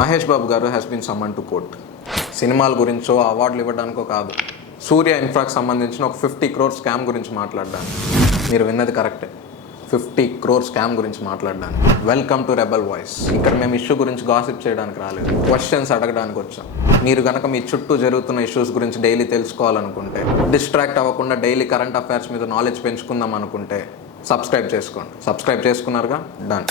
మహేష్ బాబు గారు has been summon to court. సినిమాల గురించో అవార్డులు ఇవ్వడానికో కాదు, సూర్య ఇన్ఫ్రాకి సంబంధించిన ఒక 50 crore స్కామ్ గురించి మాట్లాడడానికి. మీరు విన్నది కరెక్టే, 50 crore స్కామ్ గురించి మాట్లాడడానికి. Welcome to rebel voice. ఇక్కడ మేము ఇష్యూ గురించి గాసిప్ చేయడానికి రాలేదు, క్వశ్చన్స్ అడగడానికి వచ్చాం. మీరు కనుక మీ చుట్టూ జరుగుతున్న ఇష్యూస్ గురించి డైలీ తెలుసుకోవాలనుకుంటే, డిస్ట్రాక్ట్ అవ్వకుండా డైలీ కరెంట్ అఫైర్స్ మీద నాలెడ్జ్ పెంచుకుందాం అనుకుంటే సబ్స్క్రైబ్ చేసుకోండి. సబ్స్క్రైబ్ చేసుకున్నారుగా, డన్.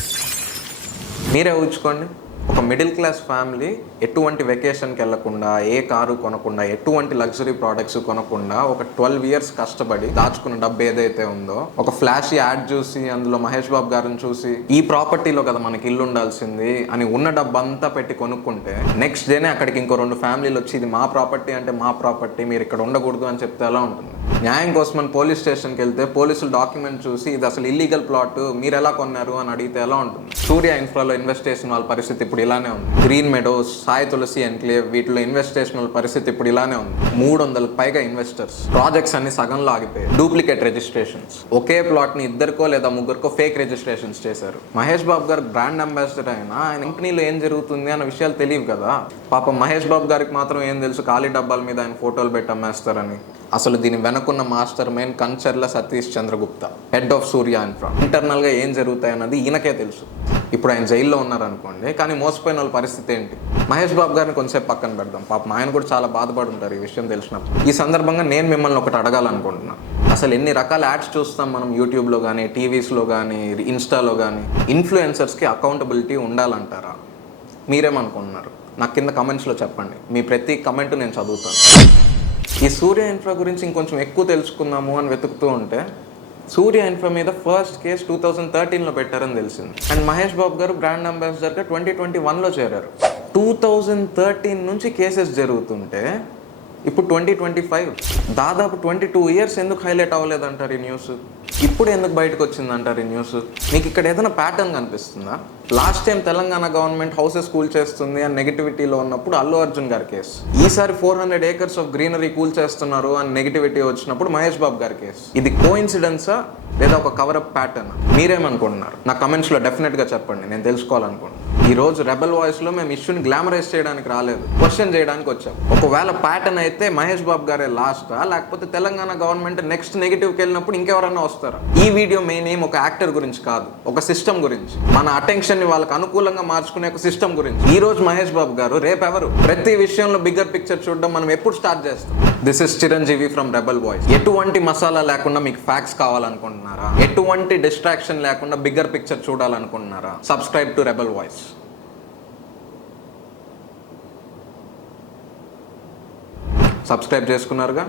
మీరే ఊహించుకోండి, ఒక మిడిల్ క్లాస్ ఫ్యామిలీ ఎటువంటి వెకేషన్కి వెళ్లకుండా, ఏ కారు కొనకుండా, ఎటువంటి లగ్జరీ ప్రోడక్ట్స్ కొనకుండా, ఒక 12 years కష్టపడి దాచుకున్న డబ్బు ఏదైతే ఉందో, ఒక ఫ్లాష్ యాడ్ చూసి అందులో మహేష్ బాబు గారిని చూసి ఈ ప్రాపర్టీలో కదా మనకి ఇల్లు ఉండాల్సింది అని ఉన్న డబ్బు అంతా పెట్టి కొనుక్కుంటే, నెక్స్ట్ డేనే అక్కడికి ఇంకో 2 ఫ్యామిలీలు వచ్చి ఇది మా ప్రాపర్టీ అంటే మా ప్రాపర్టీ, మీరు ఇక్కడ ఉండకూడదు అని చెప్తే ఎలా ఉంటుంది? న్యాయం కోసమని పోలీస్ స్టేషన్కి వెళ్తే పోలీసులు డాక్యుమెంట్ చూసి ఇది అసలు ఇల్లీగల్ ప్లాట్, మీరు ఎలా కొన్నారు అని అడిగితే ఎలా ఉంటుంది? సూర్య ఇన్ఫ్రాలో ఇన్వెస్ట్ చేసిన వాళ్ళ పరిస్థితి ఇప్పుడు ఇలానే ఉంది. గ్రీన్ మెడోస్, సాయి తులసి ఎన్క్లేవ్, వీటిలో ఇన్వెస్ట్ చేసిన వాళ్ళ పరిస్థితి ఇప్పుడు ఇలానే ఉంది. 300కు పైగా ఇన్వెస్టర్స్, ప్రాజెక్ట్స్ అన్ని సగంలో ఆగిపోయాయి. డూప్లికేట్ రిజిస్ట్రేషన్స్, ఒకే ప్లాట్ని 2కో లేదా 3కో ఫేక్ రిజిస్ట్రేషన్స్ చేశారు. మహేష్ బాబు గారు బ్రాండ్ అంబాసిడర్ అయినా ఆయన కంపెనీలో ఏం జరుగుతుంది అన్న విషయాలు తెలియవు కదా. పాపం మహేష్ బాబు గారికి మాత్రం ఏం తెలుసు, ఖాళీ డబ్బాల మీద ఆయన ఫోటోలు పెట్టి అమ్మేస్తారని. అసలు దీని వెనకున్న mastermind Kancharla Satish Chandragupta, head of Surya infra. ఇంటర్నల్గా ఏం జరుగుతాయన్నది ఈయనకే తెలుసు. ఇప్పుడు ఆయన జైల్లో ఉన్నారనుకోండి, కానీ మోసపోయిన వాళ్ళ పరిస్థితి ఏంటి? మహేష్ బాబు గారిని కొంచెంసేపు పక్కన పెడదాం, పాపం ఆయన కూడా చాలా బాధపడి ఉంటారు ఈ విషయం తెలిసినప్పుడు. ఈ సందర్భంగా నేను మిమ్మల్ని ఒకటి అడగాలనుకుంటున్నాను. అసలు ఎన్ని రకాల యాడ్స్ చూస్తాం మనం యూట్యూబ్లో కానీ, టీవీస్లో కానీ, ఇన్స్టాలో కానీ. ఇన్ఫ్లుయెన్సర్స్కి అకౌంటబిలిటీ ఉండాలంటారా? మీరేమనుకుంటున్నారు? నాకు కింద కమెంట్స్లో చెప్పండి. మీ ప్రతి కమెంట్ నేను చదువుతాను. ఈ సూర్య ఇన్ఫ్రా గురించి ఇంకొంచెం ఎక్కువ తెలుసుకుందాము అని వెతుకుతూ ఉంటే, సూర్య ఇన్ఫ్రా మీద ఫస్ట్ కేసు 2013లో పెట్టారని తెలిసింది. అండ్ మహేష్ బాబు గారు బ్రాండ్ అంబాసిడర్గా 2021లో చేరారు. 2013 నుంచి కేసెస్ జరుగుతుంటే ఇప్పుడు 2025, దాదాపు 22 years ఎందుకు హైలైట్ అవ్వలేదంటారు ఈ న్యూస్? ఇప్పుడు ఎందుకు బయటకు వచ్చిందంటారు ఈ న్యూస్? మీకు ఇక్కడ ఏదైనా ప్యాటర్న్ కనిపిస్తుందా? Last time Telangana government houses cool చేస్తుంది అని నెగిటివిటీలో ఉన్నప్పుడు అల్లు అర్జున్ గారి కేసు. ఈసారి 400 acres ఆఫ్ గ్రీనరీ కూల్ చేస్తున్నారు అని నెగిటివిటీ వచ్చినప్పుడు మహేష్ బాబు గారి కేసు. ఇది కోఇన్సిడెన్సా లేదా ఒక కవరప్ ప్యాటర్న్? మీరేమనుకుంటున్నారు? నా కమెంట్స్లో డెఫినెట్గా చెప్పండి, నేను తెలుసుకోవాలనుకుంటున్నాను. ఈ రోజు రెబల్ వాయిస్లో మేము ఇష్యూని గ్లామరైజ్ చేయడానికి రాలేదు, క్వశ్చన్ చేయడానికి వచ్చాం. ఒకవేళ ప్యాటర్న్ అయితే మహేష్ బాబు గారే లాస్టా, లేకపోతే తెలంగాణ గవర్నమెంట్ నెక్స్ట్ నెగిటివ్కి వెళ్ళినప్పుడు ఇంకెవరన్నా వస్తారా? ఈ వీడియో మెయిన్ ఏం ఒక యాక్టర్ గురించి కాదు, ఒక సిస్టమ్ గురించి, మన అటెన్షన్ని వాళ్ళకి అనుకూలంగా మార్చుకునే ఒక సిస్టమ్ గురించి. ఈ రోజు మహేష్ బాబు గారు, రేపెవరు? ప్రతి విషయంలో బిగ్గర్ పిక్చర్ చూడడం మనం ఎప్పుడు స్టార్ట్ చేస్తాం? This is Chiranjeevi from rebel voice. ఎటువంటి మసాలా లేకుండా మీకు ఫ్యాక్ట్స్ కావాలనుకుంటున్నారా? ఎటువంటి డిస్ట్రాక్షన్ లేకుండా బిగ్గర్ పిక్చర్ చూడాలనుకుంటున్నారా? Subscribe to rebel voice. Subscribe చేసుకున్నారుగా?